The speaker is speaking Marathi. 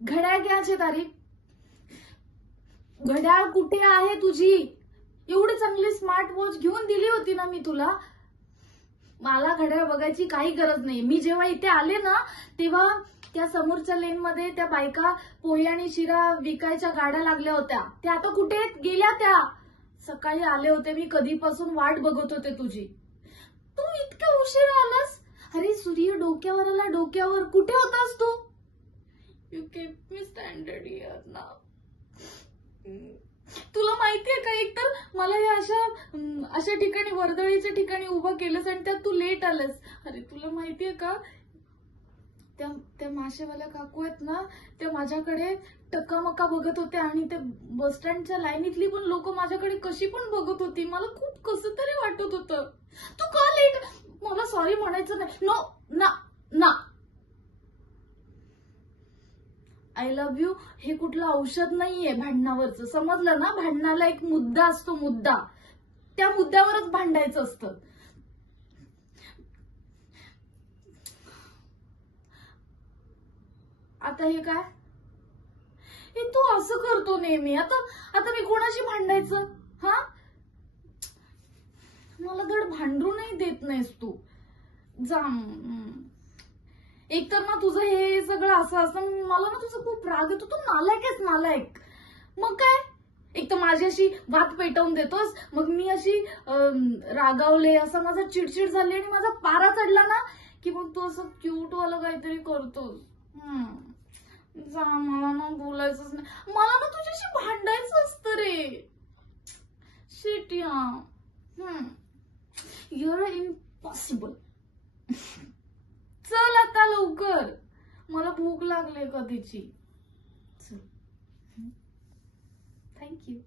घड्याळ क्या छे तारी? घड्याळ कुठे आहे तुझी? एवढी चांगली स्मार्ट वॉच घेऊन दिली होती ना मी तुला. मला घड्याळ बघायची काही गरज नाही. मी जेव्हा इथे आले ना तेव्हा त्या समोरच्या लेन मध्ये त्या बायका पोहे आणि शिरा विकायच्या गाड्या लागल्या होत्या. त्या आता कुठे गेल्या? त्या सकाळी आले होते मी, कधीपासून वाट बघत होते तुझी. तू इतक्या उशीर आलास? अरे सूर्य डोक्यावर आला, डोक्यावर. कुठे होतास तू? You kept me standing here ना. तुला माहितीये का, एकतर मला या अशा ठिकाणी, वर्दळीच्या ठिकाणी उभं केलंस आणि त्यात तू लेट आलंस. अरे तुला माहितीये का, त्या माशेवाल्या काकू आहेत ना, त्या माझ्याकडे टक्कामक्का बघत होत्या आणि त्या बस स्टँडच्या लाईनीतली पण लोक माझ्याकडे कशी पण बघत होती. मला खूप कसं तरी वाटत होतं. तू का लेट? मला सॉरी म्हणायचं नाही. नो ना ना. आय लव्ह यू हे कुठलं औषध नाहीये भांडणावरचं, समजलं ना? भांडणाला एक मुद्दा असतो, मुद्दा. त्या मुद्द्यावरच भांडायचं असतं. आता हे काय? हे तू असं करतो नेहमी. आता मी कोणाशी भांडायचं? हा, मला धड भांडू नाही देत नाहीस तू. जा. एकतर ना तुझं हे सगळं असं मला ना तुझं खूप राग येतो. तू नालायक आहेस, नालायक. मग काय, एक तर माझ्याशी वाद पेटवून देतोस, मग मी अशी रागावले, असं माझा चिडचिड झाली आणि माझा पारा चढला ना की मग तू असं क्यूट वाला काहीतरी करतोस. जा, मला ना बोलायचंच नाही. मला ना तुझ्याशी भांडायचं असतं रे. शिट या. Your impossible. चल आता लवकर, मला भूक लागली कधीची. चल. थँक्यू.